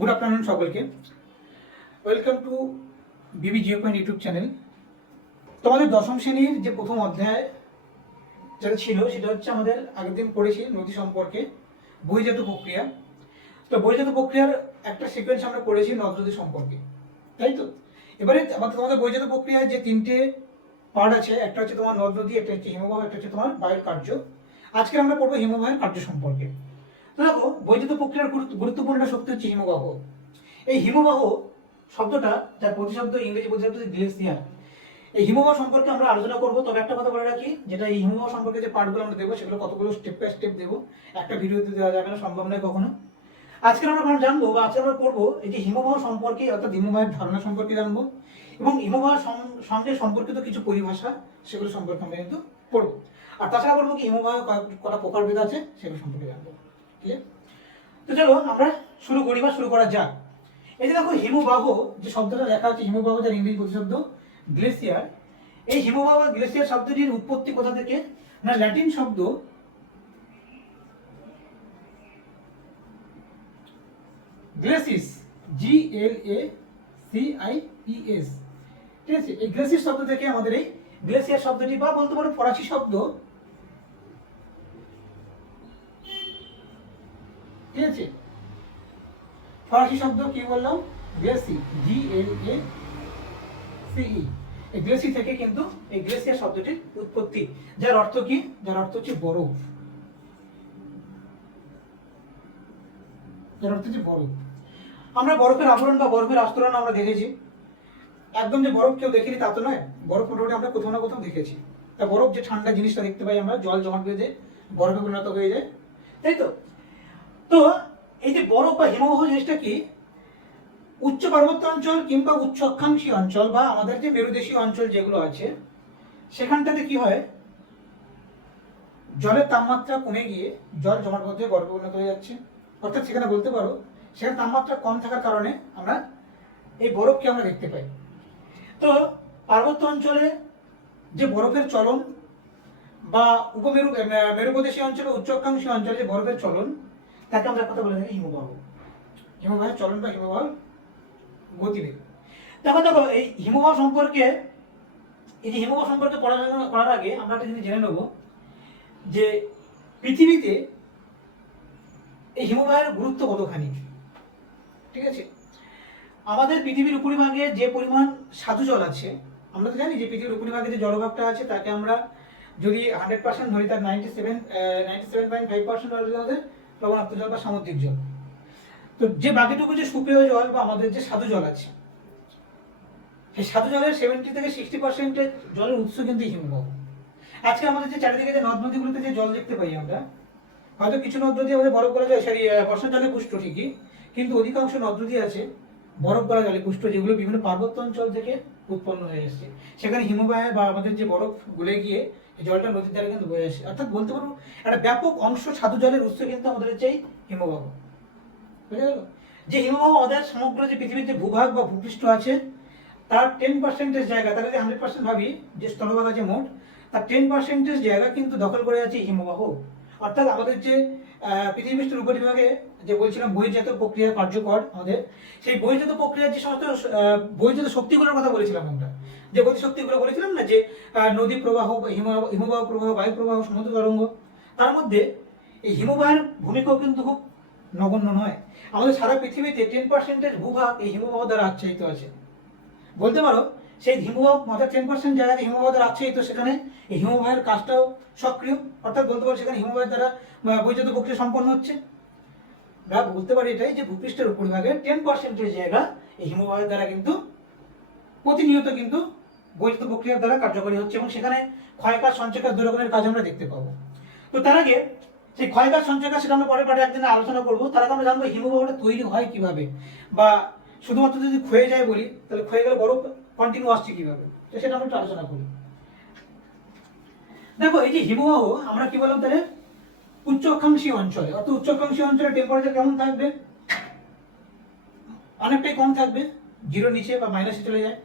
Good afternoon সকলকে। Welcome to Bibi Jio point YouTube channel. তোমাদের দশম শ্রেণীর যে প্রথম অধ্যায় যেটা ছিল সেটা হচ্ছে আমাদের আগের দিন পড়েছি নদী সম্পর্কে, বহির্জাত প্রক্রিয়া। তো বহির্জাত প্রক্রিয়ার একটা সিকোয়েন্স আমরা পড়েছি নদ নদী সম্পর্কে, তাই তো? এবারে তোমাদের বহির্জাত প্রক্রিয়ায় যে তিনটে পার্ট আছে, একটা হচ্ছে তোমার নদ নদী, একটা হচ্ছে হিমবাহ, একটা হচ্ছে তোমার বায়ুর কার্য। আজকে আমরা পড়বো হিমবাহের কার্য সম্পর্কে। তো দেখো, বহির্জাত প্রক্রিয়ার গুরুত্বপূর্ণ একটা শক্তি হচ্ছে হিমবাহ। এই হিমবাহ শব্দটা, যার প্রতিশব্দ ইংরেজি প্রতিশব্দ গ্লেসিয়ার, এই হিমবাহ সম্পর্কে আমরা আলোচনা করব। তবে একটা কথা বলে রাখি, যেটা এই হিমবাহ সম্পর্কে যে পার্টগুলো আমরা দেবো সেগুলো কতগুলো স্টেপ বাই স্টেপ দেবো, একটা ভিডিওতে দেওয়া যাবে না, সম্ভব নয় কখনো। আজকে আমরা জানবো বা আজকে আমরা পড়বো এই যে হিমবাহ সম্পর্কে, অর্থাৎ হিমবাহের ধারণা সম্পর্কে জানবো, এবং হিমবাহের সঙ্গে সম্পর্কিত কিছু পরিভাষা সেগুলো সম্পর্কে আমরা কিন্তু পড়বো। আর তাছাড়া বলবো কি হিমবাহ কটা প্রকারভেদ আছে সেগুলো সম্পর্কে জানবো। ঠিক আছে, তো চলো আমরা শুরু করি বা শুরু করা যাক। এই যে দেখো, হিমবাহ যে শব্দটা লেখা আছে, হিমবাহ যার ইংরেজি প্রতিশব্দ গ্লেসিয়ার। এই হিমবাহ বা গ্লেসিয়ার শব্দটির উৎপত্তি কোথা থেকে? না, ল্যাটিন শব্দ গ্লেসিস, GLACIES। ঠিক আছে, এই গ্লেসিস শব্দ থেকে আমাদের এই গ্লেসিয়ার শব্দটি, বা বলতে পারো ফরাসি শব্দ, ঠিক আছে, ফরাসি শব্দ কি বললাম? Glossy, GLACE। এই গ্লেসি থেকে কিন্তু এই গ্লেসিয়ার শব্দটির উৎপত্তি, যার অর্থ কি? যার অর্থ হচ্ছে বরফ, যার অর্থ হচ্ছে বরফ। আমরা বরফের আবরণ বা বরফের আস্তরণ আমরা দেখেছি। একদম যে বরফ কেউ দেখিনি তা তো নয়, বরফ মোটামুটি আমরা কোথাও না কোথাও দেখেছি। তা বরফ যে ঠান্ডা জিনিসটা দেখতে পাই আমরা, জল জমাট বেঁধে বরফে পরিণত হয়ে যায়, তাই তো? তো এই যে বরফ বা হিমবাহ জিনিসটা কি? উচ্চ পার্বত্য অঞ্চল কিংবা উচ্চ অক্ষাংশী অঞ্চল বা আমাদের যে মেরুদেশীয় অঞ্চল যেগুলো আছে, সেখানটাতে কি হয়, জলের তাপমাত্রা কমে গিয়ে জল জমাটবদ্ধ হয়ে বরফে পরিণত হয়ে যাচ্ছে। অর্থাৎ সেখানে বলতে পারো, সেখানে তাপমাত্রা কম থাকার কারণে আমরা এই বরফকে আমরা দেখতে পাই। তো পার্বত্য অঞ্চলে যে বরফের চলন, বা মেরুপ্রদেশীয় অঞ্চলে উচ্চ অক্ষাংশী অঞ্চলে যে বরফের চলন, তাকে আমরা কথা বলে থাকি হিমবাহ। হিমবাহের চলন বা হিমবাহ গতিবেগ। দেখো দেখো, এই হিমবাহ সম্পর্কে, এই যে হিমবাহ সম্পর্কে পড়াশোনা করার আগে আমরা একটা জিনিস জেনে নেব যে পৃথিবীতে এই হিমবাহের গুরুত্ব কতখানি। ঠিক আছে, আমাদের পৃথিবীর উপরিভাগে যে পরিমাণ স্বাদু জল আছে, আমরা তো জানি যে পৃথিবীর উপরিভাগে যে জলভাগটা আছে তাকে আমরা যদি 100% ধরি, তার 97.5% আমাদের লবণাক্ত জল বা সামুদ্রিক জল। তো যে বাকিটুকু যে সুপেয় জল বা আমাদের যে স্বাদু জল আছে, সেই স্বাদু জলের 70 থেকে 60% জলের উৎস কিন্তু হিমবাহ। আজকে আমাদের যে চারিদিকে যে নদ নদীগুলোতে যে জল দেখতে পাই আমরা, হয়তো কিছু নদ নদী আমাদের বরফ গলা জল, বর্ষার জলে পুষ্ট ঠিকই, কিন্তু অধিকাংশ নদ নদী আছে বরফ গলা জলে পুষ্ট, যেগুলো বিভিন্ন পার্বত্য অঞ্চল থেকে উৎপন্ন হয়ে এসেছে। সেখানে হিমবাহে বা আমাদের যে বরফ গলে গিয়ে জলটা নদীর দ্বারা কিন্তু বয়ে আসে। অর্থাৎ বলতে পারবো একটা ব্যাপক অংশ স্বাদু জলের উৎস কিন্তু আমাদের হচ্ছে এই হিমবাহ। বুঝা গেল? যে হিমবাহ আমাদের সমগ্র যে পৃথিবীর যে ভূভাগ বা ভূপৃষ্ঠ আছে, তার 10% জায়গা, তাহলে 100% ভাবি যে স্থলভাগ আছে মোট, তার 10% জায়গা কিন্তু দখল করে আছে হিমবাহ। অর্থাৎ আমাদের যে পৃথিবীর উপরিভাগে যে বলছিলাম বহির্জাত প্রক্রিয়া কার্যকর আমাদের, সেই বহির্জাত প্রক্রিয়ার যে সমস্ত বহির্জাত শক্তিগুলোর কথা বলেছিলাম আমরা, যে গতি শক্তিগুলো বলেছিলাম না, যে নদী প্রবাহ, হিমবাহ প্রবাহ, বায়ু প্রবাহ, সমুদ্র তরঙ্গ, তার মধ্যে এই হিমবাহের ভূমিকাও কিন্তু খুব নগণ্য নয়। আমাদের সারা পৃথিবীতে 10% ভূভাগ এই হিমবাহ দ্বারা আচ্ছাদিত আছে। বলতে পারো সেই হিমবাহ, মাত্র 10% জায়গায় হিমবাহ দ্বারা আচ্ছাদিত, সেখানে এই হিমবাহের কাজটাও সক্রিয়। অর্থাৎ বলতে পারো সেখানে হিমবাহের দ্বারা বহির্জাত প্রক্রিয়া সম্পন্ন হচ্ছে। আমরা বলতে পারি এটাই যে ভূপৃষ্ঠের উপরিভাগের 10% জায়গা এই হিমবাহের দ্বারা কিন্তু প্রতিনিয়ত কিন্তু বহির্জাত প্রক্রিয়ার দ্বারা কার্যকরী হচ্ছে, এবং সেখানে ক্ষয়কাজ সঞ্চয়কাজ দুই রকমের কাজ আমরা দেখতে পাবো। তো তার আগে সেই ক্ষয়কাজ সঞ্চয়কাজ সেটা আমরা পরের পাঠে একদিন আলোচনা করবো। তার আগে আমরা জানবো হিমবাহটা তৈরি হয় কিভাবে, বা শুধুমাত্র যদি ক্ষয়ে যায় বলি তাহলে ক্ষয়ে গেলে বরফ কন্টিনিউ আসছে কিভাবে, তো সেটা আমরা একটু আলোচনা করি। দেখো, এই যে হিমবাহ আমরা কি বললাম, তাহলে উচ্চ অক্ষাংশী অঞ্চলে, অর্থাৎ উচ্চ অক্ষাংশী অঞ্চলে টেম্পারেচার কেমন থাকবে? অনেকটাই কম থাকবে, 0 নিচে বা মাইনাসে চলে যায়,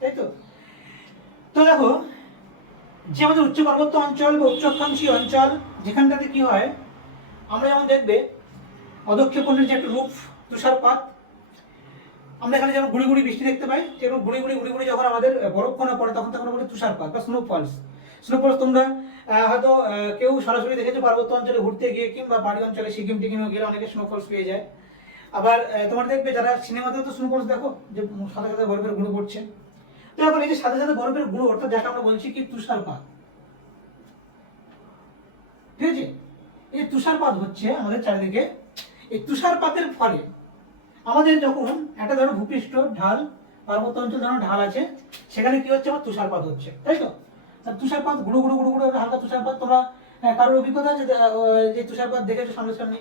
তাই তো? তো দেখো, যে আমাদের উচ্চ পার্বত্য অঞ্চল বা উচ্চ অক্ষাংশী অঞ্চল, যেখানটাতে কি হয়, আমরা যেমন দেখবে অদক্ষিণাপনের যে একটা রূপ তুষারপাত, আমরা এখানে যেমন গুড়ি গুড়ি বৃষ্টি দেখতে পাই, সেরকম গুড়ি গুড়ি গুড়ি গুড়ি যখন আমাদের বরফ কণা পড়ে তখন তখন বলে তুষারপাত বা স্নোফলস। স্নোফলস তোমরা হয়তো কেউ সরাসরি দেখেছো পার্বত্য অঞ্চলে ঘুরতে গিয়ে কিংবা পাহাড়ি অঞ্চলে সিকিম টিকিমে গেলে অনেকে স্নোফলস পেয়ে যায়। আবার তোমার দেখবে যারা সিনেমাতেও তো স্নোফলস দেখো যে সাদা সাদা বরফের গুঁড়ো পড়ছে। তো এখন এই যে সাদা সাদা বরফের গুঁড়ো অর্থাৎ যাকে আমরা বলছি কি তুষারপাত, ঠিক আছে? এই তুষারপাত হচ্ছে আমাদের চারিদিকে। এই তুষারপাতের ফলে আমাদের যখন একটা ধরো ভূপৃষ্ঠ ঢাল, পার্বত্য অঞ্চল ধরো ঢাল আছে, সেখানে কি হচ্ছে আমার তুষারপাত হচ্ছে, তাই তো? তুষারপাত গুঁড়ো গুঁড়ো গুঁড়ো গুঁড়ো হালকা তুষারপাত। তোমরা কারোর অভিজ্ঞতা আছে যে তুষারপাত দেখেছো সামনাসামনি?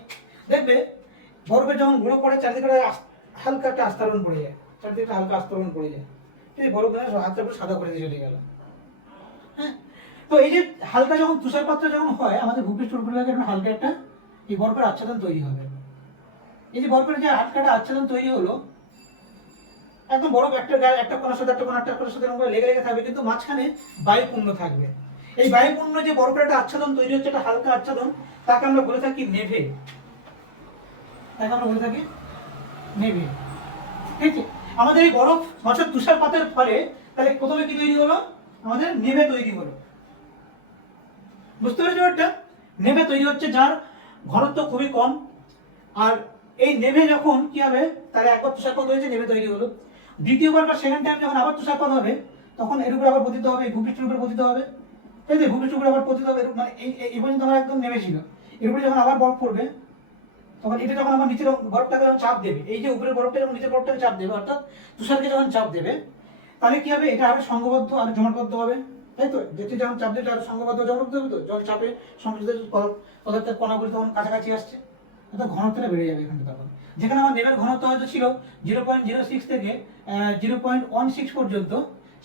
দেখবে বরফের যখন গুঁড়ো পড়ে চারিদিকে হালকা একটা আস্তরণ পড়ে যায়, চারিদিকে হালকা আস্তরণ পড়ে যায়, এই বরফ হাতটা পুরো সাদা করে দিয়ে চলে গেল। হ্যাঁ, তো এই যে হালকা যখন তুষারপাতটা যখন হয় আমাদের ভূপৃষ্ঠের উপরিভাগে হালকা একটা এই বরফের আচ্ছাদন তৈরি হবে। এই যে বরফের যে হালকাটা আচ্ছাদন তৈরি হলো, একদম বরফ একটা গায়ে একটা কোণার সাথে একটা কোণা একটা কোণার সাথে লেগে লেগে থাকবে, কিন্তু মাঝখানে বায়ুপূর্ণ থাকবে। এই বায়ুপূর্ণ যে বরফের একটা আচ্ছাদন তৈরি হচ্ছে, একটা হালকা আচ্ছাদন, তাকে আমরা বলে থাকি নেভে। তাকে আমরা বলে থাকি নেভে, ঠিক আছে? আমাদের এই বরফ অর্থাৎ তুষারপাতের ফলে তাহলে প্রথমে কি তৈরি হলো? আমাদের নেভে তৈরি হলো। বুঝতে পেরেছো? একটা নেভে তৈরি হচ্ছে যার ঘনত্ব খুবই কম। আর এই নেভে যখন কি হবে, তাহলে একবার তুষারপাত হয়েছে, নেভে তৈরি হলো। দ্বিতীয়বার বা সেকেন্ড টাইম যখন আবার তুষারপাত হবে, তখন এর উপরে আবার পতিত হবে, এই ভূপৃষ্ঠের উপরে পতিত হবে, তাই তো? ভূপৃষ্ঠের উপরে আবার পতিত হবে, মানে এই পর্যন্ত আমার একদম নেমে ছিল। এর উপরে যখন আবার বরফ পড়বে, তখন এটা যখন আমার নিচের বরফটাকে যখন চাপ দেবে, এই যে উপরের বরফটা যখন নিচের বরফটাকে চাপ দেবে, অর্থাৎ তুষারকে যখন চাপ দেবে, তাহলে কি হবে? এটা আরো সংঘবদ্ধ আরো জমাটবদ্ধ হবে, তাই তো? যেটি যখন চাপ দেবে আরো সংঘবদ্ধ জমাটবদ্ধ হবে। তো যখন চাপে সংযোজিত পদার্থের কণাগুলি তখন কাছাকাছি আসছে, অর্থাৎ ঘনত্বটা বেড়ে যাবে এখানে। তখন যেখানে আমার নেভের ঘনত্ব হয়তো ছিল 0.06 থেকে 0.16 পর্যন্ত,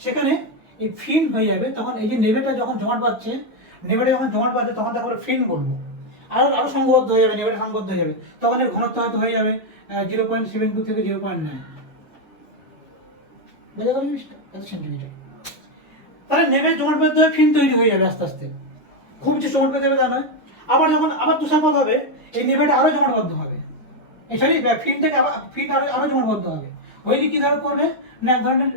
সেখানে এই ফিন হয়ে যাবে। তখন এই যে নেভেটা যখন জমাট বাঁধছে, নেভেটা যখন জমাট বাঁধছে তখন তাকে আমরা ফিন বলবো। আরো আরো সংঘবদ্ধ হয়ে যাবে, নেভেটা সংঘবদ্ধ হয়ে যাবে, তখন এর ঘনত্ব হয়তো হয়ে যাবে 0.72 থেকে 0.9, বোঝা গেল জিনিসটা? এত সেন্টিমিটার। তাহলে নেভে জমাট বাঁধতে হবে, ফিন তৈরি হয়ে যাবে আস্তে আস্তে, খুব যে জমাট বেঁধে যাবে তা নয়। আবার যখন আবার তুষারপাত হবে, এই নেভেটা আরো জমাটবদ্ধ হবে, সরি ফিনটাকে আবার ফিন আরো আরো জমাটবদ্ধ হবে। ওই কি ধরনের করবে না, এক ধরনের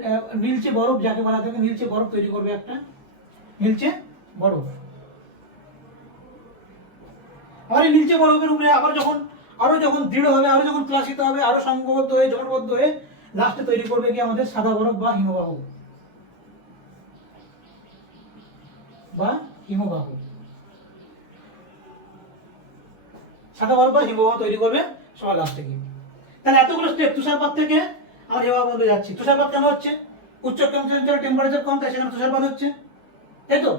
নীলচে বরফ যাকে বলা থাকে, নীলচে বরফ তৈরি করবে, একটা নীলচে বরফ। আবার এই নীলচে বরফের উপরে আবার যখন আরো যখন দৃঢ় হবে, আরো যখন ক্লাসিত হবে, আরো সংঘবদ্ধ হয়ে জমাটবদ্ধ হয়ে লাস্টে তৈরি করবে কি আমাদের সাদা বরফ বা হিমবাহ বা হিমবাহ। সাদা বরফ বা হিমবাহ তৈরি করবে সবার লাস্টে গিয়ে। তাহলে এতগুলো স্টেপ, তুষারপাত থেকে আমরা হিমবাহ পর্যন্ত যাচ্ছি। তুষারপাত কেন হচ্ছে? উচ্চ অঞ্চলে টেম্পারেচার কম, তাই সেখানে তুষারপাত হচ্ছে, তাই তো?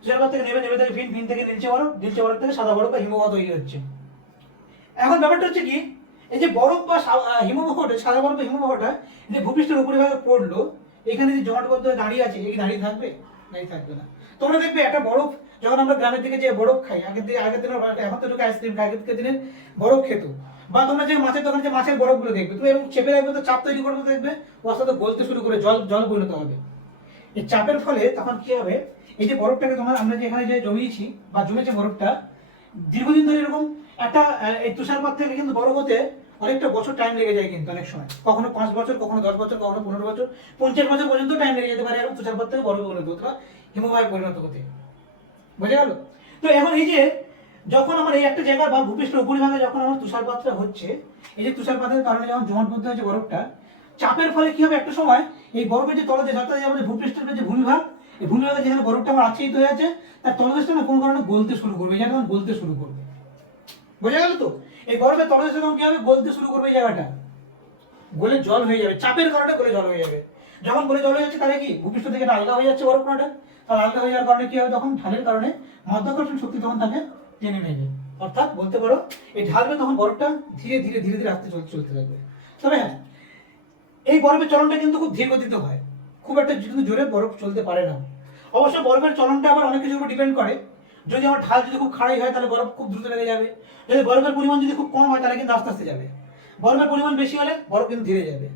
তুষারপাত থেকে নেমে নেমে থেকে ফিন, ফিন থেকে নীলচে বরফ, নীলচে বরফ থেকে সাদা বরফ বা হিমবাহ তৈরি হচ্ছে। এখন ব্যাপারটা হচ্ছে কি, এই যে বরফ বা হিমবাহটা, সাদা বরফ বা হিমবাহটা যে ভূপৃষ্ঠের উপরিভাগে পড়লো, এখানে যে জমাটবদ্ধ হয়ে দাঁড়িয়ে আছে, এই দাঁড়িয়ে থাকবে? দাঁড়িয়ে থাকবে না। তোমরা দেখবে একটা বরফ যখন আমরা গ্রামের দিকে যে বরফ খাই, আগের দিনের এখন তো আইসক্রিম খাই, আগের দিনের বরফ খেত, বা তোমরা যে মাছের দোকানে যে মাছের বরফগুলো দেখবে, তুমি এরকম চেপে রাখবে তো চাপ তৈরি করবে, দেখবে ও আস্তে আস্তে গলতে শুরু করে জল জল পরিণত হবে। এই চাপের ফলে তখন কি হবে, এই যে বরফটাকে তোমার আমরা যে এখানে যে জমিয়েছি বা জমেছে বরফটা, দীর্ঘদিন ধরে এরকম একটা এই তুষারপাত থেকে কিন্তু বরফ হতে অনেকটা বছর টাইম লেগে যায়, কিন্তু অনেক সময় কখনো 5 বছর, কখনো 10 বছর, কখনো 15 বছর, 50 বছর পর্যন্ত টাইম লেগে যেতে পারে এরকম তুষারপাত থেকে বরফে পরিণত হতে বা হিমবাহে পরিণত হতে। বোঝা গেল? তো এখন এই যে যখন আমার এই একটা জায়গা বা ভূপৃষ্ঠের উপরিভাগে যখন আমার তুষারপাতটা হচ্ছে, এই যে তুষারপাতের কারণে যখন জমাটবদ্ধ হয়েছে বরফটা, চাপের ফলে কি হবে, একটা সময় এই বরফের যে তলদেশ, অর্থাৎ আমাদের ভূপৃষ্ঠের যে ভূমিভাগ, এই ভূমিভাগে যেখানে বরফটা আমার আচ্ছাদিত হয়ে আছে, তার তলদেশটা না কোনো কারণে গলতে শুরু করবে, এই জায়গাটা গলতে শুরু করবে। বোঝা গেল তো? এই বরফের তলদেশে তখন কি হবে, গলতে শুরু করবে, এই জায়গাটা গলে জল হয়ে যাবে, চাপের কারণে গলে জল হয়ে যাবে। যখন গলে জল হয়ে যাচ্ছে, তাহলে কি ভূপৃষ্ঠ থেকে আলগা হয়ে যাচ্ছে বরফ কণাটা, তার আলগা হয়ে যাওয়ার কারণে কি হবে, তখন ঢালের কারণে মাধ্যাকর্ষণ শক্তি তখন তাকে টেনে নেবে। অর্থাৎ বলতে পারো এই ঢালবে তখন বরফটা ধীরে ধীরে ধীরে ধীরে আস্তে চলতে থাকবে। তবে হ্যাঁ, এই বরফের চলনটা কিন্তু খুব ধীর গতিতে হয়, খুব একটা কিন্তু জোরে বরফ চলতে পারে না। অবশ্য বরফের চলনটা আবার অনেক কিছুর উপর ডিপেন্ড করে। যদি আমার ঢাল যদি খুব খাড়াই হয়, তাহলে বরফ খুব দ্রুত লেগে যাবে। যদি বরফের পরিমাণ যদি খুব কম হয়, তাহলে কিন্তু আস্তে আস্তে যাবে। বরফের পরিমাণ বেশি হলে বরফ কিন্তু ধীরে যাবে।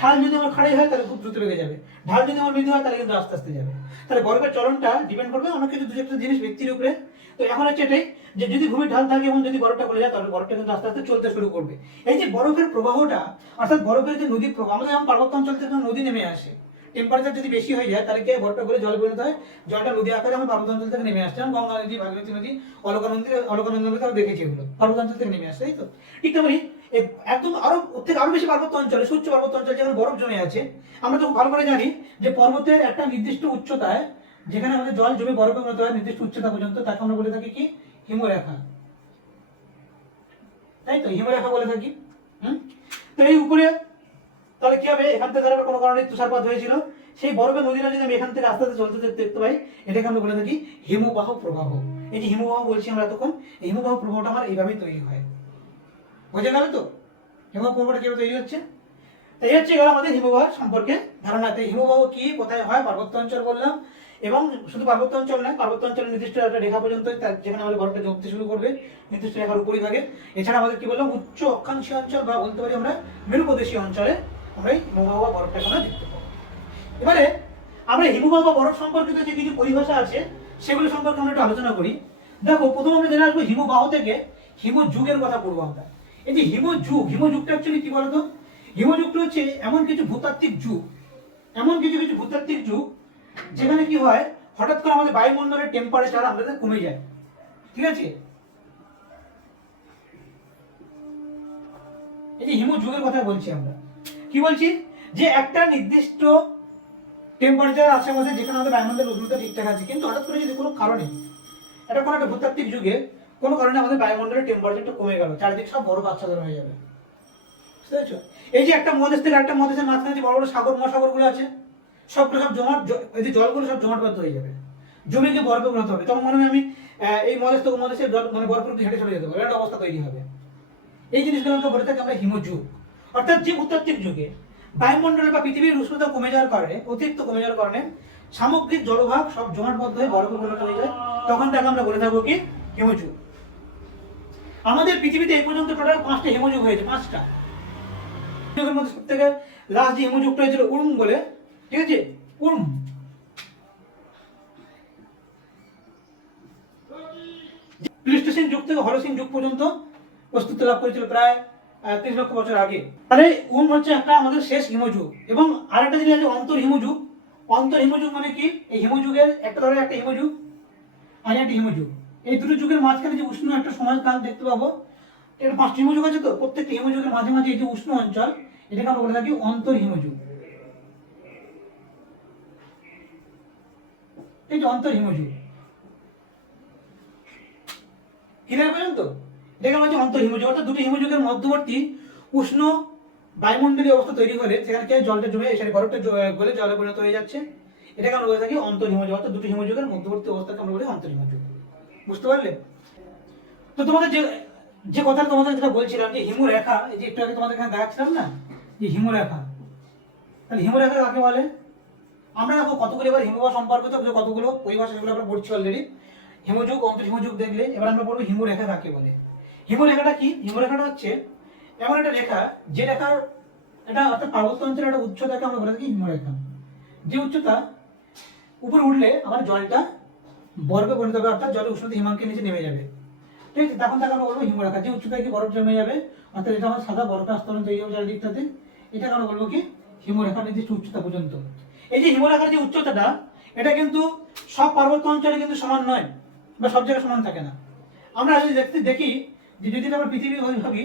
ঢাল যদি আমার খাড়াই হয়, তাহলে খুব দ্রুত লেগে যাবে। ঢাল যদি আমার মৃদু হয়, তাহলে কিন্তু আস্তে আস্তে যাবে। তাহলে বরফের চলনটা ডিপেন্ড করবে অনেক কিছু, দু একটা জিনিস, ব্যক্তির উপরে। তো এখন হচ্ছে এটাই যে যদি ভূমির ঢাল থাকে এবং যদি বরফটা গলে যায় তাহলে বরফটা কিন্তু আস্তে আস্তে চলতে শুরু করবে। এই যে বরফের প্রবাহটা, অর্থাৎ বরফের যে নদীর প্রবাহ, আমাদের যেমন পার্বত্য অঞ্চল থেকে নদী নেমে আসে, টেম্পারেচার যদি বেশি হয়ে যায় তাহলে কি বরফটা গলে জলে পরিণত হয়, জলটা নদী আকারে আমার পার্বত্য অঞ্চল থেকে নেমে আসছে, যেমন গঙ্গা নদী, ভাগীরথী নদী, অলকানন্দা নদী আমরা দেখেছি, এগুলো পার্বত্য অঞ্চল থেকে নেমে আসছে, তাই তো? ঠিক তেমনি একদম আরো ওর থেকে আরো বেশি পার্বত্য অঞ্চলে, উচ্চ পার্বত্য অঞ্চলে যেখানে বরফ জমে আছে, আমরা তো ভালো করে জানি যে পর্বতের একটা নির্দিষ্ট উচ্চতায় যেখানে আমাদের জল জমে বরফে পরিণত হয় নির্দিষ্ট উচ্চতা পর্যন্ত, তাকে আমরা বলে থাকি কি হিমরেখা, তাই তো? হিমরেখা বলে থাকি। তো এই উপরে তাহলে কি হবে, এখান থেকে ধরো কোনো কারণে তুষারপাত হয়েছিল, সেই বরফের নদীটা যদি আমি এখান থেকে আস্তে আস্তে চলতে দেখতে পাই, এটাকে আমরা বলে থাকি হিমবাহ প্রবাহ। এই যে হিমবাহ বলছি আমরা এতক্ষণ, এই হিমবাহ প্রবাহটা আমার এইভাবেই তৈরি হয়। বোঝা গেল তো হিমবাহ প্রবাহটা কিভাবে তৈরি হচ্ছে? এই হচ্ছে গেল আমাদের হিমবাহ সম্পর্কে ধারণা। হিমবাহ কি, কোথায় হয়, পার্বত্য অঞ্চল বললাম, এবং শুধু পার্বত্য অঞ্চল নয়, পার্বত্য অঞ্চলের নির্দিষ্ট একটা রেখা পর্যন্ত যেখানে আমাদের বরফটা জমতে শুরু করবে নির্দিষ্ট রেখার উপরিভাগে। এছাড়া আমাদের কি বললাম, উচ্চ অক্ষাংশীয় অঞ্চল বা বলতে পারি আমরা মেরু প্রদেশীয় অঞ্চলে আমরা এই হিমবাহ বা বরফটাকে আমরা দেখতে পাবো। এবারে আমরা হিমবাহ বা বরফ সম্পর্কিত যে কিছু পরিভাষা আছে সেগুলো সম্পর্কে আমরা একটু আলোচনা করি। দেখো, প্রথম আমরা জেনে আসবো হিমবাহ থেকে হিমযুগের কথা পড়বো আমরা। এই যে হিমযুগ, হিমযুগটা অ্যাকচুয়ালি কি বলতো? হিমযুগটা হচ্ছে এমন কিছু ভূতাত্ত্বিক যুগ, এমন কিছু কিছু ভূতাত্ত্বিক যুগ যেখানে কি হয়, হঠাৎ করে আমাদের বায়ুমণ্ডলের টেম্পারেচার আমাদের কমে যায়। ঠিক আছে, এই যে হিমযুগের কথা বলছি আমরা, কি বলছি, যে একটা নির্দিষ্ট টেম্পারেচার আছে আমাদের, যেখানে আমাদের বায়ুমণ্ডলের উষ্ণতা ঠিকঠাক আছে, কিন্তু হঠাৎ করে যদি কোনো কারণে, এটা কোনো একটা ভূতাত্ত্বিক যুগে কোনো কারণে আমাদের বায়ুমণ্ডলের টেম্পারেচারটা কমে গেল, চারিদিকে সব বরফ আচ্ছাদন হয়ে যাবে। বুঝতে পেরেছো? এই যে একটা মহাদেশ থেকে একটা মহাদেশের মাঝখানে যে বড় বড় সাগর মহাসাগরগুলো আছে, সবগুলো সব জমাট, এই যে জলগুলো সব জমাটবদ্ধ হয়ে যাবে, জমে গিয়ে বরফে পরিণত হবে। তখন মনে হয় আমি এই মহাদেশ থেকে মহাদেশের মানে বরফের উপর হেঁটে চলে যেতে পারবো, একটা অবস্থা তৈরি হবে। এই জিনিসগুলোকে বলে থাকি আমরা হিমযুগ। অর্থাৎ যে ভূতাত্ত্বিক যুগে বায়ুমণ্ডলে বা পৃথিবীর উষ্ণতা কমে যাওয়ার কারণে, অতিরিক্ত কমে যাওয়ার কারণে সামগ্রিক জলভাগ সব জমাটবদ্ধ হয়ে বরফে পরিণত হয়ে যায়, তখন তাকে আমরা বলে থাকবো কি হিমযুগ। আমাদের পৃথিবীতে এই পর্যন্ত টোটাল 5টা হিমযুগ হয়েছে, 5টা। যুগের মধ্যে সব থেকে লাস্ট যে হিমযুগটা হয়েছিল উর্ম বলে, ঠিক আছে, উর্ম। প্লিস্টোসিন যুগ থেকে হলোসিন যুগ পর্যন্ত অস্তিত্ব লাভ করেছিল প্রায় 30 লক্ষ বছর আগে। তাহলে উর্ম হচ্ছে একটা আমাদের শেষ হিমযুগ। এবং আরেকটা জিনিস আছে অন্তর হিমযুগ। অন্তর হিমযুগ মানে কি, এই হিমযুগের একটা ধরো একটা হিমযুগ আর একটা হিমযুগ, এই দুটো যুগের মাঝখানে যে উষ্ণ একটা সময়কাল দেখতে পাবো, এর 5টি হিমযুগ আছে। তো প্রত্যেকটা হিমযুগের মাঝে মাঝে এই যে উষ্ণ অঞ্চল, এটাকে আমরা বলে থাকি অন্তর হিমযুগ। এই যে অন্তর হিমযুগ, ক্লিয়ার পর্যন্ত? এটাকে আমরা হচ্ছে অন্তর হিমযুগ। অর্থাৎ দুটো হিমযুগের মধ্যবর্তী উষ্ণ বায়ুমণ্ডলীয় অবস্থা তৈরি হলে সেখানে কি জলটা জমে, সেটা বরফটা গলে জলে পরিণত হয়ে যাচ্ছে, এটাকে আমরা বলে থাকি অন্তর হিমযুগ। অর্থাৎ দুটো হিমযুগের মধ্যবর্তী অবস্থাকে আমরা বলি অন্তর হিমযুগ। বুঝতে পারলে? তো তোমাদের যে যে কথাটা তোমাদের যেটা বলছিলাম যে হিমরেখা, এই যে একটু আগে তোমাদের এখানে দেখাচ্ছিলাম না যে হিমরেখা, তাহলে হিমরেখা কাকে বলে? আমরা দেখো কতগুলো এবার হিমবাহ সম্পর্কিত কতগুলো পরিভাষা সেগুলো আমরা পড়ছি অলরেডি। হিমযুগ, অন্তর হিমযুগ দেখলে এবার আমরা পড়বো হিমরেখা কাকে বলে। হিমরেখাটা কি? হিমরেখাটা হচ্ছে এমন একটা রেখা, যে রেখার এটা অর্থাৎ পার্বত্য অঞ্চলের একটা উচ্চতাকে আমরা বলে থাকি হিমরেখা। যে উচ্চতা উপরে উঠলে আমার জলটা বরফে পরিণত হবে, অর্থাৎ জলের উষ্ণতা হিমাঙ্কের নিচে নেমে যাবে। ঠিক আছে, তখন তাকে আমরা বলবো হিমরেখা। যে উচ্চতায় কি বরফ জমে যাবে, অর্থাৎ এটা আমার সাদা বরফের আস্তরণ তৈরি হবে চারিদিকটাতে, এটাকে আমরা বলবো কি হিমরেখা, নির্দিষ্ট উচ্চতা পর্যন্ত। এই যে হিমরেখার যে উচ্চতাটা, এটা কিন্তু সব পার্বত্য অঞ্চলে কিন্তু সমান নয় বা সব জায়গায় সমান থাকে না। আমরা যদি দেখি যে যদি আমরা পৃথিবী ভাবি,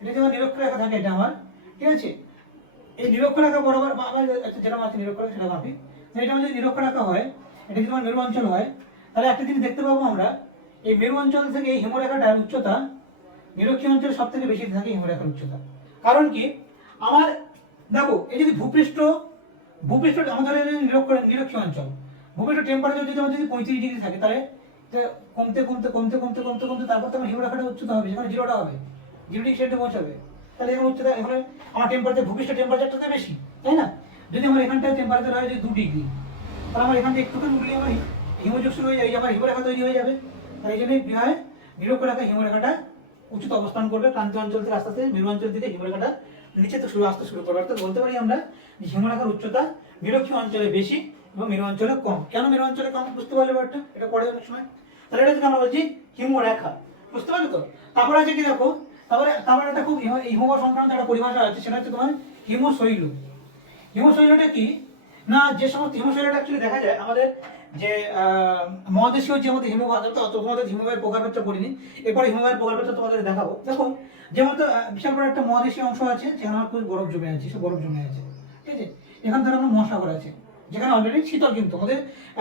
এটা যেমন নিরক্ষরেখা থাকে, এটা আমার, ঠিক আছে, এই নিরক্ষরেখা বরাবর যেটা আছে নিরক্ষরেখা সেটা মাপি, এটা যদি নিরক্ষরেখা হয়, এটা যদি আমার মেরু অঞ্চল হয়, তাহলে একটা জিনিস দেখতে পাবো আমরা, এই মেরু অঞ্চল থেকে এই হিমরেখাটার উচ্চতা নিরক্ষীয় অঞ্চলে সব থেকে বেশি থাকে হিমরেখার উচ্চতা। কারণ কি, আমার দেখো এই যদি ভূপৃষ্ঠ আমাদের নিরক্ষীয় অঞ্চল, ভূপৃষ্ঠ টেম্পারেচার যদি আমার যদি 35 ডিগ্রি থাকে, তাহলে কমতে কমতে কমতে কমতে কমতে কমতে তারপর তো আমার হিমরেখাটা উচ্চতা হবে, যেখানে জিরোটা হবে, 0 ডিগ্রি সেন্টিগ্রেডে পৌঁছাবে। তাহলে এখানে উচ্চতা, এখানে আমার টেম্পারেচার ভূপৃষ্ঠ টেম্পারেচারটা বেশি, তাই না? যদি আমার এখানটায় টেম্পারেচার হয় যে 2 ডিগ্রি, তাহলে আমার এখান থেকে একটুখানি উঠলে আমার হিমযুগ শুরু হয়ে যায়, আমার হিমরেখা তৈরি হয়ে যাবে। তাই এই জন্যই কি হয়, নিরক্ষরেখা হিমরেখাটা উচ্চতা অবস্থান করবে, প্রান্ত অঞ্চল থেকে আস্তে আস্তে মেরু অঞ্চল থেকে হিমরেখাটা নিচে তো আসতে শুরু করবে। অর্থাৎ বলতে পারি আমরা যে হিমরেখার উচ্চতা নিরক্ষীয় অঞ্চলে বেশি এবং মেরু অঞ্চলে কম। কেন মেরু অঞ্চলে কম বুঝতে পারলে ব্যাপারটা, এটা পরে অনেক সময়। তাহলে এটা আমরা বলছি হিমরেখা, বুঝতে পারছো তো? তারপরে আছে কি দেখো, তারপরে একটা খুব হিমবাহ সংক্রান্ত একটা পরিভাষা আছে, সেটা হচ্ছে তোমার হিমশৈল। হিমশৈলটা কি না, যে সমস্ত হিমশৈলটা অ্যাকচুয়ালি দেখা যায় আমাদের যে মহাদেশীয় যে আমাদের হিমবাহ, তোমাদের হিমবাহের প্রকারভেদটা পড়িনি, এরপরে হিমবাহের প্রকারভেদটা তোমাদের দেখাবো। দেখো যেমন তো বিশাল বড় একটা মহাদেশীয় অংশ আছে যেখানে আমার খুব বরফ জমে আছে, সে বরফ জমে আছে, ঠিক আছে। এখান থেকে আমার মহাসাগর আছে যেখানে অলরেডি শীতল, কিন্তু আমাদের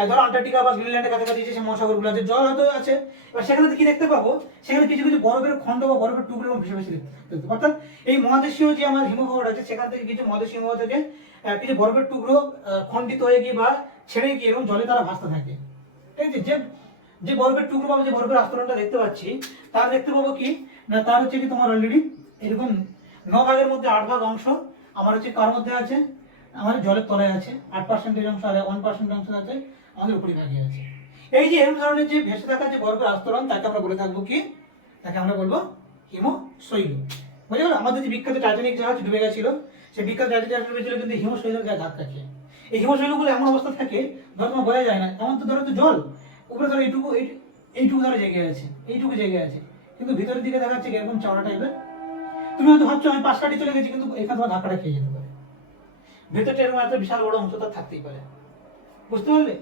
ধরো আন্টার্কটিকা বা গ্রিনল্যান্ডের কাছাকাছি যে মহাসাগরগুলো আছে, জল হয়তো আছে, এবার সেখানে কি দেখতে পাবো, সেখানে কিছু কিছু বরফের খণ্ড বা বরফের টুকরো ভেসে ভেসে দেখতে পাবো। অর্থাৎ এই মহাদেশীয় যে আমার হিমবাহ আছে সেখান থেকে কিছু মহাদেশীয় হিমবাহ থেকে কিছু বরফের টুকরো খণ্ডিত হয়ে গিয়ে বা ছেড়ে গিয়ে এরকম জলে তারা ভাসতে থাকে, ঠিক আছে। যে যে বরফের টুকরো বা যে বরফের আস্তরণটা দেখতে পাচ্ছি, তার দেখতে পাবো কি না, তার হচ্ছে কি তোমার অলরেডি এরকম 9 ভাগের মধ্যে 8 ভাগ অংশ আমার হচ্ছে কার মধ্যে আছে, আমাদের জলের তলায় আছে, 8% অংশ আর 1% অংশ আছে আমাদের উপরিভাগে আছে। এই যে এরকম ধরনের যে ভেসে থাকা যে বরফের আস্তরণ, তাকে আমরা বলে থাকবো কি, তাকে আমরা বলবো হিমশৈল। বুঝে গেল? আমাদের যে বিখ্যাত টাইটানিক জাহাজ ডুবে গেছিল, সেই বিখ্যাত টাইটানিক জাহাজ ডুবে গেছিল কিন্তু হিমশৈলের গায়ে ধাক্কা খেয়ে। এই হিমশৈলগুলো এমন অবস্থা থাকে, ধরো তোমার বোঝা যায় না, এমন তো ধরো তো জল উপরে ধরো এইটুকু ধরো জেগে আছে, এইটুকু জেগে আছে, কিন্তু ভিতরের দিকে দেখা যাচ্ছে এরকম চওড়া টাইপের। তুমি হয়তো ভাবছো আমি 5 কাঠি চলে গেছি, কিন্তু এখানে তোমার ধাক্কাটা খেয়ে যেতে পারে। ভেতরটা এরকম এত বিশাল বড় অংশ তার থাকতেই পারে, বুঝতে পারলে?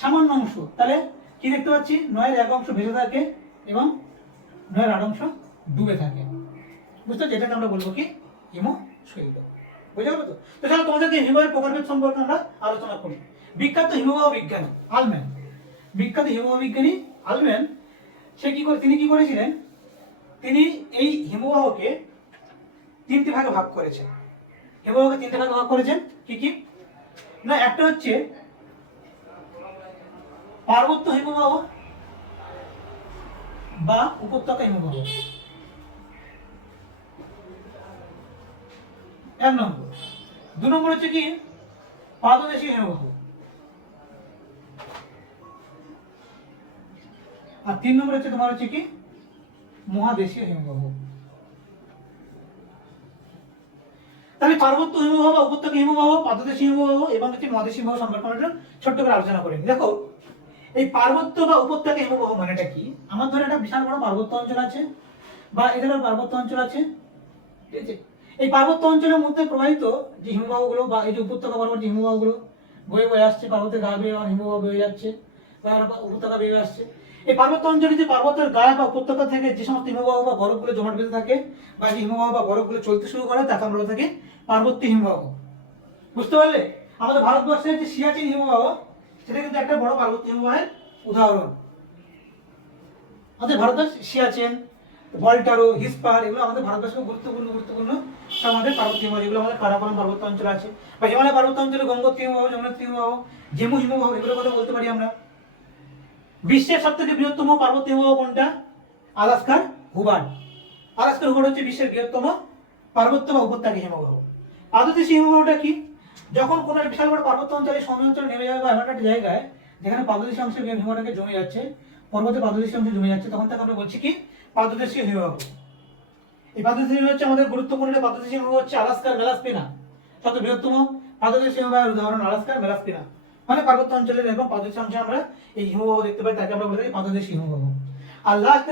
সামান্য অংশ, তাহলে কি দেখতে পাচ্ছি, 9-1 অংশ ভেসে থাকে এবং 9-8 অংশ ডুবে থাকে, বুঝতে পারছি? এটাকে আমরা বলবো কি, হিমশৈল। বুঝে গেল তো? তো চলো তোমাদেরকে হিমবাহের প্রকারভেদ সম্পর্কে আমরা আলোচনা করি। বিখ্যাত হিমবাহ বিজ্ঞানী আলম্যান, বিখ্যাত হিমবাহ বিজ্ঞানী আলম্যান, তিনি কি করেছিলেন, তিনি এই হিমবাহকে 3টে ভাগে ভাগ করেছেন। হিমবাহকে 3টে ভাগে ভাগ করেছেন, কি কি না, একটা হচ্ছে পার্বত্য হিমবাহ বা উপত্যকা হিমবাহ, 1 নম্বর। 2 নম্বর হচ্ছে কি পাদদেশীয় হিমবাহ, আর 3 নম্বর হচ্ছে তোমার হচ্ছে কি মহাদেশীয় হিমবাহ। তাহলে পার্বত্য হিমবাহ বা উপত্যকা হিমবাহ, পাদদেশীয় হিমবাহ এবং হচ্ছে মহাদেশীয় হিমবাহ সম্পর্কে আমরা ছোট্ট করে আলোচনা করি। দেখো এই পার্বত্য বা উপত্যকা হিমবাহ মানেটা কি, আমার ধরে একটা বিশাল বড় পার্বত্য অঞ্চল আছে বা এদের পার্বত্য অঞ্চল আছে, ঠিক আছে। এই পার্বত্য অঞ্চলের মধ্যে প্রবাহিত যে হিমবাহগুলো বা এই যে উপত্যকা বরাবর যে হিমবাহগুলো বয়ে বয়ে আসছে, পার্বতের গা বেয়ে হিমবাহ বয়ে যাচ্ছে বা উপত্যকা বেয়ে আসছে, এই পার্বত্য অঞ্চলে যে পার্বতের গায়ে বা উপত্যকা থেকে যে সমস্ত হিমবাহ বা বরফগুলো জমাট বেঁধে থাকে বা যে হিমবাহ বা বরফগুলো চলতে শুরু করে, তাকে আমরা বলে থাকি পার্বত্য হিমবাহ, বুঝতে পারলে? আমাদের ভারতবর্ষের যে সিয়াচিন হিমবাহ, সেটা কিন্তু একটা বড় পার্বত্য হিমবাহের উদাহরণ। আমাদের ভারতবর্ষ সিয়াচেন, ভল্টারো, হিসপার, এগুলো আমাদের ভারতবর্ষের গুরুত্বপূর্ণ আমাদের পার্বত্য হিমবাহ, যেগুলো আমাদের কারাকোরাম পার্বত্য অঞ্চল আছে, বা হিমালয় পার্বত্য অঞ্চলে গঙ্গোত্রী হিমবাহ, যমুনোত্রী হিমবাহ, জেমু হিমবাহ, এগুলোর কথা বলতে পারি আমরা। বিশ্বের সবথেকে বৃহত্তম পার্বত্য হিমবাহ কোনটা? আলাস্কার হুবার্ড। আলাস্কার হুবার্ড হচ্ছে বিশ্বের বৃহত্তম পার্বত্য বা উপত্যকা হিমবাহ। পাদদেশীয় হিমবাহটা কি? যখন কোনো বিশাল বড় পার্বত্য অঞ্চলে সমতল অঞ্চলে নেমে যাবে বা এমন একটা জায়গায় যেখানে পাদদেশীয় অংশে হিমবাহটাকে জমে যাচ্ছে, পর্বতের পাদদেশীয় অংশে জমে যাচ্ছে, তখন তাকে আমরা বলছি কি পাদদেশীয় হিমবাহ। এই পাদদেশীয় হিমবাহ হচ্ছে আমাদের গুরুত্বপূর্ণ একটা পাদদেশীয় হিমবাহ হচ্ছে আলাস্কার মেলাস্পিনা, সবচেয়ে বৃহত্তম পাদদেশীয় হিমবাহের উদাহরণ আলাস্কার মেলাস্পিনা। মানে পার্বত্য অঞ্চলের এবং পাদদেশীয় অংশে আমরা এই হিমবাহ দেখতে পাই, তাকে আমরা বলে থাকি পাদদেশীয় হিমবাহ। আর লাস্ট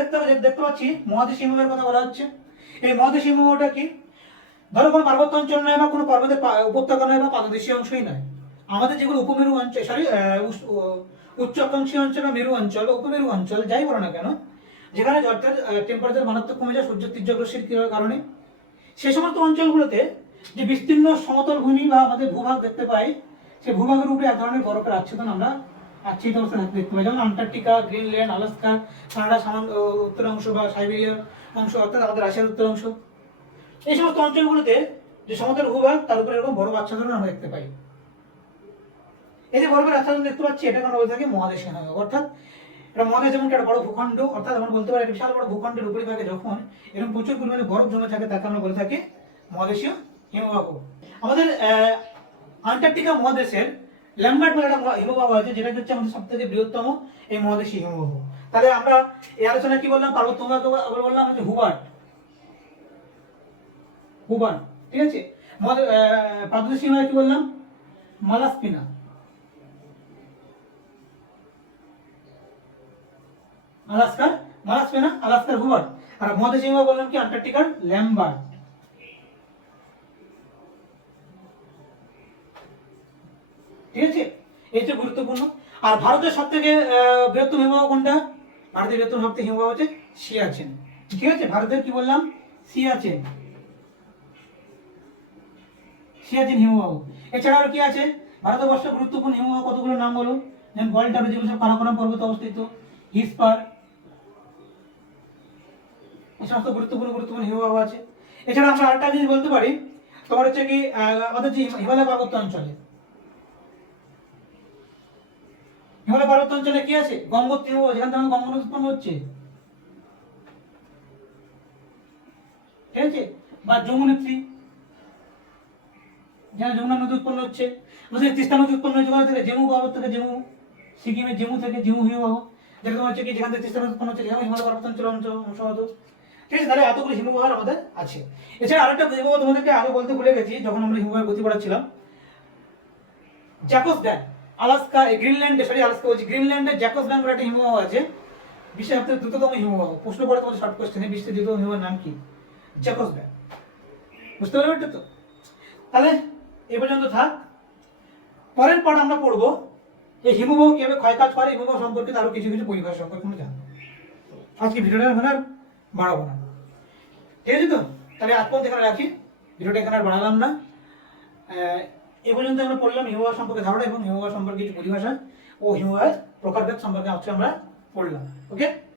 দেখতে পাচ্ছি মহাদেশীয় হিমবাহের কথা বলা হচ্ছে। এই মহাদেশীয় হিমবাহটা কি? ধরো কোনো পার্বত্য অঞ্চল নয় বা কোনো পর্বতের উপত্যকা নয় বা পাদদেশীয় অংশই নয়, আমাদের যেগুলো উপমেরু অঞ্চল, উচ্চ আকাঙ্ক্ষী অঞ্চল বা মেরু অঞ্চল বা উপমেরু অঞ্চল, যাই বলো না কেন, যেখানে জলটার টেম্পারেচার মারাত্মক কমে যায় সূর্যের তীর্যরশ্মির কারণে, সেই সমস্ত অঞ্চলগুলোতে যে বিস্তীর্ণ সমতল ভূমি বা আমাদের ভূভাগ দেখতে পাই, সেই ভূভাগের উপরে এক ধরনের বরফের আচ্ছাদন আমরা আচ্ছাদিত অবস্থায় দেখতে পাই, যেমন আন্টার্কটিকা, গ্রিনল্যান্ড, আলাস্কা, কানাডা উত্তর অংশ বা সাইবেরিয়ার অংশ, অর্থাৎ আমাদের রাশিয়ার উত্তর অংশ, এই সমস্ত অঞ্চলগুলোতে যে সমতল ভূভাগ তার উপরে এরকম বরফ আচ্ছাদন আমরা দেখতে পাই। এই যে বরফের আচ্ছাদন দেখতে পাচ্ছি, এটাকে আমরা বলে থাকি মহাদেশীয় হিমবাহ। অর্থাৎ এটা মহাদেশ যেমন একটা বড় ভূখণ্ড, অর্থাৎ আমরা বলতে পারি বিশাল বড় ভূখণ্ডের উপরিভাগে যখন এরকম প্রচুর পরিমাণে বরফ জমে থাকে, তাকে আমরা বলে থাকি মহাদেশীয় হিমবাহ। আমাদের আন্টার্কটিকা মহাদেশের ল্যাম্বার্ট বলে একটা হিমবাহ আছে, যেটা হচ্ছে আমাদের সব থেকে বৃহত্তম এই মহাদেশীয় হিমবাহ। তাহলে আমরা এই আলোচনা কি বললাম? পার্বত্য হিমবাহ বললাম হচ্ছে হুবার্ট, ঠিক আছে। পাদদেশীয় হিমবাহ কি বললাম? মালাস্পিনা, আলাস্কার মালাস্পেনা, আলাস্কার হুবার্ট। আর মহাদেশীয় হিমবাহ বললাম কি আন্টার্কটিকার ল্যামবার্ট। ঠিক আছে, এই তো গুরুত্বপূর্ণ। আর ভারতের সব থেকে বৃহত্তম হিমবাহ কোনটা? ভারতের বৃহত্তম সব থেকে হিমবাহ হচ্ছে সিয়াচেন। ঠিক আছে, ভারতের কি বললাম? সিয়াচেন, সিয়াচেন হিমবাহ। এছাড়া আর কি আছে? ভারতবর্ষের গুরুত্বপূর্ণ হিমবাহ কতগুলো নাম বলো? যেমন গলটাবে, যেগুলো সব কারাকোরাম পর্বতে অবস্থিত, হিসপার, এই সমস্ত গুরুত্বপূর্ণ গুরুত্বপূর্ণ হিমবাহ আছে। এছাড়া আমরা আরেকটা জিনিস বলতে পারি, তোমার হচ্ছে কি আমাদের যে হিমালয় পার্বত্য অঞ্চলে, হিমালয় পার্বত্য অঞ্চলে কি আছে? গঙ্গোত্রী হিমবাহ, যেখান থেকে আমাদের গঙ্গা নদী উৎপন্ন হচ্ছে। ঠিক আছে, বা যমুনেত্রী, যেখানে যমুনা নদী উৎপন্ন হচ্ছে। আমাদের তিস্তা নদী উৎপন্ন হচ্ছে কোথা থেকে? জেমু পর্বত থেকে, জেমু, সিকিমের জেমু থেকে, জেমু হিমবাহ, যেটা তোমার হচ্ছে কি যেখান থেকে তিস্তা নদী উৎপন্ন হচ্ছে, যেমন হিমালয় পার্বত্য অঞ্চল অংশ হতো। ঠিক আছে, তাহলে এতগুলো হিমবাহ আমাদের আছে। এছাড়া আরেকটা হিমবাহ তোমাদেরকে আগে বলতে ভুলে গেছি যখন আমরা হিমবাহের গতি পড়াচ্ছিলাম, জ্যাকবস ড্যাম। আলাস্কা, গ্রিনল্যান্ডে, সরি আলাস্কা বলছি, গ্রিনল্যান্ডের জ্যাকবস ড্যাম বলে একটা হিমবাহ আছে। বিশ্বের সবথেকে দ্রুততম হিমবাহ। প্রশ্ন পড়ে তোমাদের শর্ট কোশ্চেনে, বিশ্বের দ্রুততম হিমবাহের নাম কি? Jakobshavn. বুঝতে পারবে তো? তাহলে এই পর্যন্ত থাক। পরের পর আমরা পড়বো এই হিমবাহ কিভাবে ক্ষয়কাজ করে, হিমবাহ সম্পর্কে আরো কিছু কিছু পরিভাষা সম্পর্কে আমরা জানবো। আজকে ভিডিওটা এখানে আর বাড়াবো না। ঠিক আছে তো? তাহলে আজ পর্যন্ত এখানে রাখি, ভিডিওটা এখানে আর বাড়ালাম না। এ পর্যন্ত আমরা পড়লাম হিমবাহ সম্পর্কে ধারণা এবং হিমবাহ সম্পর্কে কিছু পরিভাষা ও হিমবাহের প্রকারভেদ সম্পর্কে আজকে আমরা পড়লাম। ওকে।